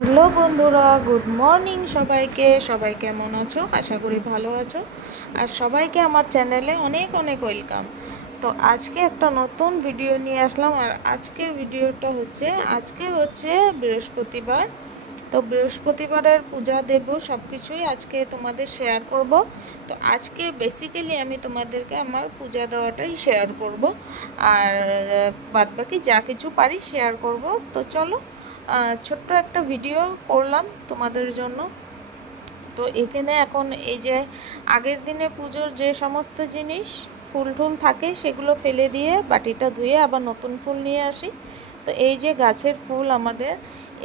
Hello বন্ধুরা, good morning সবাইকে। সবাই কেমন আছো? আশা করি ভালো আছো। আর সবাইকে আমার চ্যানেলে অনেক অনেক ওয়েলকাম। তো আজকে একটা নতুন ভিডিও নিয়ে আসলাম। আর আজকের ভিডিওটা আজকে হচ্ছে বৃহস্পতিবার। তো বৃহস্পতিবারের পূজা দেব, সব কিছুই আজকে তোমাদের শেয়ার করব। তো আজকে বেসিক্যালি আমি তোমাদেরকে আমার পূজা দেওয়াটাই শেয়ার করব। আর বাদবাকি যা কিছু পারি শেয়ার করব। তো চলো, ছোট্ট একটা ভিডিও করলাম তোমাদের জন্য। তো এখানে এখন এই যে আগের দিনে পুজোর যে সমস্ত জিনিস ফুল টুল থাকে সেগুলো ফেলে দিয়ে বাটিটা ধুয়ে আবার নতুন ফুল নিয়ে আসি। তো এই যে গাছের ফুল আমাদের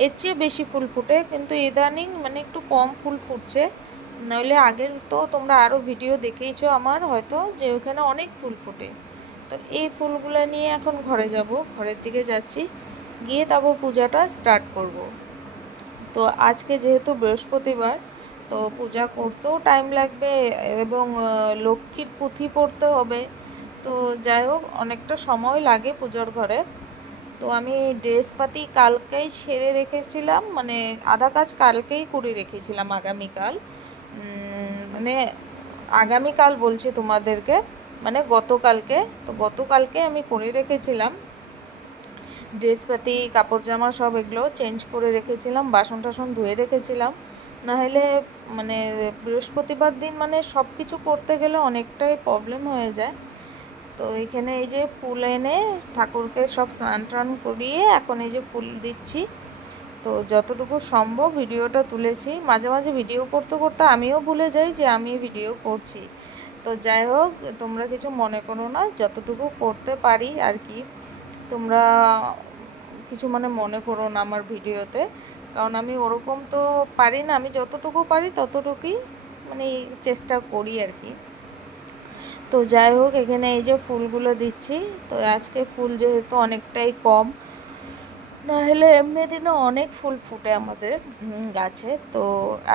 এর চেয়ে বেশি ফুল ফুটে, কিন্তু ইদানিং মানে একটু কম ফুল ফুটছে। নইলে আগের তো তোমরা আরও ভিডিও দেখেইছো আমার হয়তো, যে ওখানে অনেক ফুল ফুটে। তো এই ফুলগুলো নিয়ে এখন ঘরে যাব, ঘরের দিকে যাচ্ছি, গিয়ে তারপর পূজাটা স্টার্ট করব। তো আজকে যেহেতু বৃহস্পতিবার, তো পূজা করতেও টাইম লাগবে এবং লক্ষ্মীর পুঁথি পড়তে হবে। তো যাই হোক, অনেকটা সময় লাগে পুজোর ঘরে। তো আমি ড্রেসপাতি কালকেই সেরে রেখেছিলাম, মানে আধা কাজ কালকেই করে রেখেছিলাম। মানে আগামীকাল বলছি তোমাদেরকে, মানে গতকালকে। তো গতকালকে আমি করে রেখেছিলাম ড্রেসপাতি, কাপড় জামা সব এগুলো চেঞ্জ করে রেখেছিলাম, বাসন টাসন ধুয়ে রেখেছিলাম। নাহলে মানে বৃহস্পতিবার দিন মানে সব কিছু করতে গেলে অনেকটাই প্রবলেম হয়ে যায়। তো এখানে এই যে ফুল এনে ঠাকুরকে সব স্নান টান করিয়ে এখন এই যে ফুল দিচ্ছি। তো যতটুকু সম্ভব ভিডিওটা তুলেছি। মাঝে মাঝে ভিডিও করতে করতে আমিও ভুলে যাই যে আমি ভিডিও করছি। তো যাই হোক, তোমরা কিছু মনে করো না, যতটুকু করতে পারি আর কি। তোমরা কিছু মানে মনে করো না আমার ভিডিওতে, কারণ আমি ওরকম তো পারি না। আমি যতটুকু পারি ততটুকুই মানে চেষ্টা করি আর কি। তো যাই হোক, এখানে এই যে ফুলগুলো দিচ্ছি। তো আজকে ফুল যেহেতু অনেকটাই কম, নাহলে এমনি দিনে অনেক ফুল ফুটে আমাদের গাছে। তো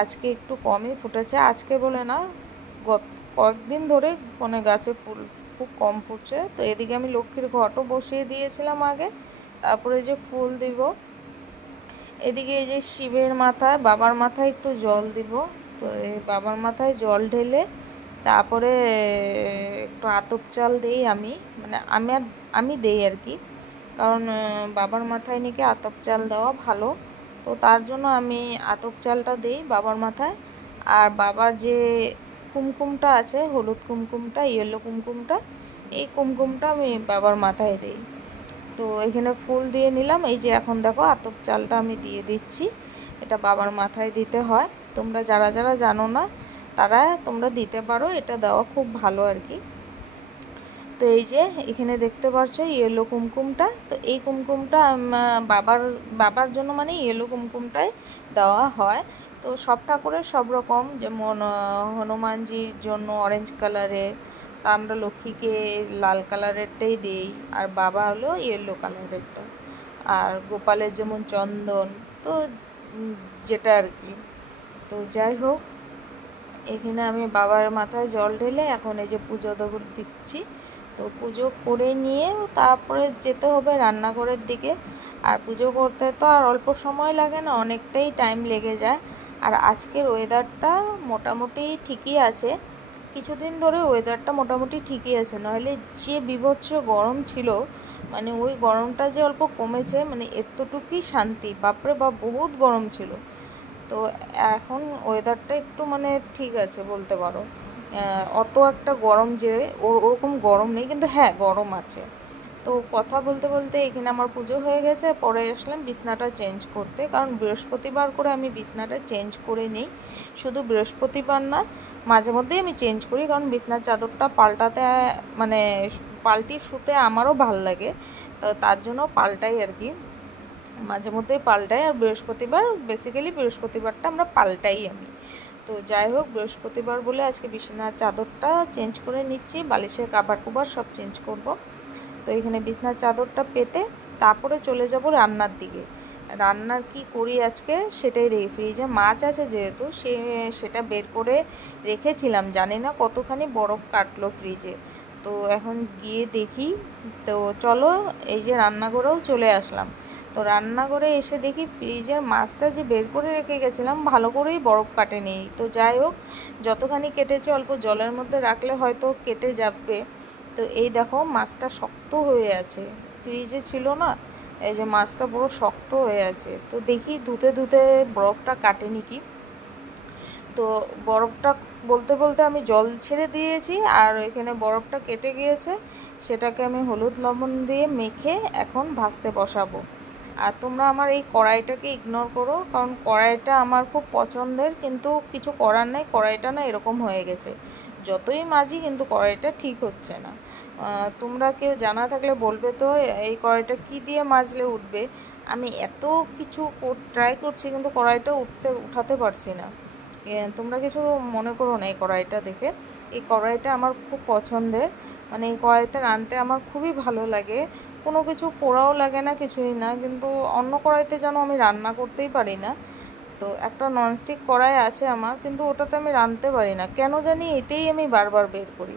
আজকে একটু কমই ফুটেছে, আজকে বলে না, গত কয়েকদিন ধরে মানে গাছে ফুল খুব কম ফুটছে। তো এদিকে আমি লক্ষ্মীর ঘটও বসিয়ে দিয়েছিলাম আগে, তারপরে যে ফুল দিব। এদিকে এই যে শিবের মাথায়, বাবার মাথায় একটু জল দিব। তো এই বাবার মাথায় জল ঢেলে তারপরে একটু আতপ চাল দিই আমি, মানে আমি দেই আর কি। কারণ বাবার মাথায় নাকি আতপ চাল দেওয়া ভালো। তো তার জন্য আমি আতপ চালটা দিই বাবার মাথায়। আর বাবার যে কুমকুমটা আছে, হলুদ কুমকুমটা, ইয়েলো কুমকুমটা, এই কুমকুমটা আমি বাবার মাথায় দিই। তো এখানে ফুল দিয়ে নিলাম। এই যে এখন দেখো আতপ চালটা আমি দিয়ে দিচ্ছি, এটা বাবার মাথায় দিতে হয়। তোমরা যারা যারা জানো না তারা তোমরা দিতে পারো, এটা দেওয়া খুব ভালো আর কি। তো এই যে এখানে দেখতে পাচ্ছ ইয়েলো কুমকুমটা, তো এই কুমকুমটা বাবার বাবার জন্য মানে ইয়েলো কুমকুমটাই দেওয়া হয়। তো সব ঠাকুরের সব রকম, যেমন হনুমানজির জন্য অরেঞ্জ কালারের, তা আমরা লক্ষ্মীকে লাল কালারেরটাই দিই, আর বাবা হলো ইয়েলো কালারেরটা। আর গোপালের যেমন চন্দন, তো যেটা আর কি। তো যাই হোক, এখানে আমি বাবার মাথায় জল ঢেলে এখন এই যে পুজো দেবো দিচ্ছি। তো পুজো করে নিয়ে তারপরে যেতে হবে রান্নাঘরের দিকে। আর পুজো করতে তো আর অল্প সময় লাগে না, অনেকটাই টাইম লেগে যায়। আর আজকের ওয়েদারটা মোটামুটি ঠিকই আছে, কিছুদিন ধরে ওয়েদারটা মোটামুটি ঠিকই আছে। নাহলে যে বীভৎস গরম ছিল, মানে ওই গরমটা যে অল্প কমেছে, মানে এতটুকুই শান্তি। বাপরে বাপ, বহুত গরম ছিল। তো এখন ওয়েদারটা একটু মানে ঠিক আছে বলতে পারো। অত একটা গরম যে ওরকম গরম নেই, কিন্তু হ্যাঁ গরম আছে। তো কথা বলতে বলতে এখানে আমার পুজো হয়ে গেছে, পরে আসলাম বিছনাটা চেঞ্জ করতে। কারণ বৃহস্পতিবার করে আমি বিছনাটা চেঞ্জ করে নিই। শুধু বৃহস্পতিবার না, মাঝে মধ্যেই আমি চেঞ্জ করি, কারণ বিছনার চাদরটা পাল্টাতে মানে পাল্টি শুতে আমারও ভাল লাগে। তো তার জন্য পাল্টাই আর কি, মাঝে মধ্যেই পাল্টাই। আর বৃহস্পতিবারটা আমরা পাল্টাই আমি। তো যাই হোক, বৃহস্পতিবার বলে আজকে বিছানার চাদরটা চেঞ্জ করে নিচ্ছি, বালিশের কাভার কুভার সব চেঞ্জ করব। তো এখানে বিছানার চাদরটা পেতে তারপরে চলে যাব রান্নার দিকে। রান্নার কি করি আজকে সেটাই ফ্রিজে মাছ আছে যেহেতু, সেটা বের করে রেখেছিলাম, জানি না কতখানি বরফ কাটলো ফ্রিজে। তো এখন গিয়ে দেখি। তো চলো, এই যে রান্নাঘরেও চলে আসলাম। তো তো রান্না করে এসে দেখি ফ্রিজের মাছটা যে বের করে রেখে গেছিলাম ভালো করেই বরফ কাটেনি। তো যাই হোক, যতখানি কেটেছে অল্প জলের মধ্যে রাখলে হয়তো কেটে যাবে। তো এই দেখো মাছটা শক্ত হয়ে আছে, ফ্রিজে ছিল না, এই যে মাছটা পুরো শক্ত হয়ে আছে। তো দেখি ধুতে ধুতে বরফটা কাটেনি কি। তো বরফটা বলতে বলতে আমি জল ছেড়ে দিয়েছি, আর এখানে বরফটা কেটে গিয়েছে। সেটাকে আমি হলুদ লবণ দিয়ে মেখে এখন ভাজতে বসাবো। আর তোমরা আমার এই কড়াইটাকে ইগনোর করো, কারণ কড়াইটা আমার খুব পছন্দের, কিন্তু কিছু করার নেই, কড়াইটা না এরকম হয়ে গেছে। যতই মাজি কিন্তু কড়াইটা ঠিক হচ্ছে না। তোমরা কেউ জানা থাকলে বলবে তো এই কড়াইটা কি দিয়ে মাজলে উঠবে। আমি এত কিছু ট্রাই করছি কিন্তু কড়াইটা উঠাতে পারছি না। তোমরা কিছু মনে করো না এই কড়াইটা দেখে। এই কড়াইটা আমার খুব পছন্দের, মানে এই কড়াইতে রাঁধতে আমার খুবই ভালো লাগে। কোনো কিছু পোড়াও লাগে না, কিছুই না, কিন্তু অন্য কড়াইতে যেন আমি রান্না করতেই পারি না। তো একটা ননস্টিক কড়াই আছে আমার, কিন্তু ওটাতে আমি রাঁধতে পারি না কেন জানি, এটাই আমি বারবার বের করি।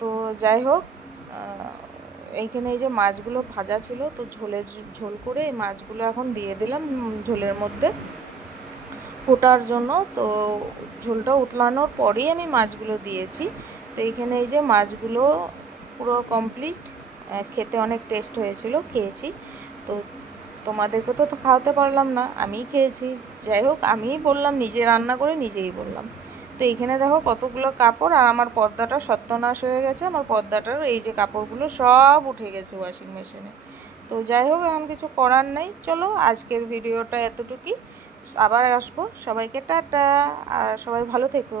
তো যাই হোক, এইখানে এই যে মাছগুলো ভাজা ছিল, তো ঝোল করে এই মাছগুলো এখন দিয়ে দিলাম ঝোলের মধ্যে ফোটার জন্য। তো ঝোলটা উতলানোর পরেই আমি মাছগুলো দিয়েছি। তো এইখানে এই যে মাছগুলো পুরো কমপ্লিট, খেতে অনেক টেস্ট হয়েছিল, খেয়েছি। তো তোমাদেরকে তো খাওয়াতে পারলাম না, আমিই খেয়েছি। যাই হোক, আমিই বললাম, নিজে রান্না করে নিজেই বললাম। তো এইখানে দেখো কতগুলো কাপড়, আর আমার পর্দাটা সর্বনাশ হয়ে গেছে। আমার পর্দাটার এই যে কাপড়গুলো সব উঠে গেছে ওয়াশিং মেশিনে। তো যাই হোক, এখন কিছু করার নেই। চলো আজকের ভিডিওটা এতটুকুই, আবার আসবো। সবাইকে টাটা, আর সবাই ভালো থেকো।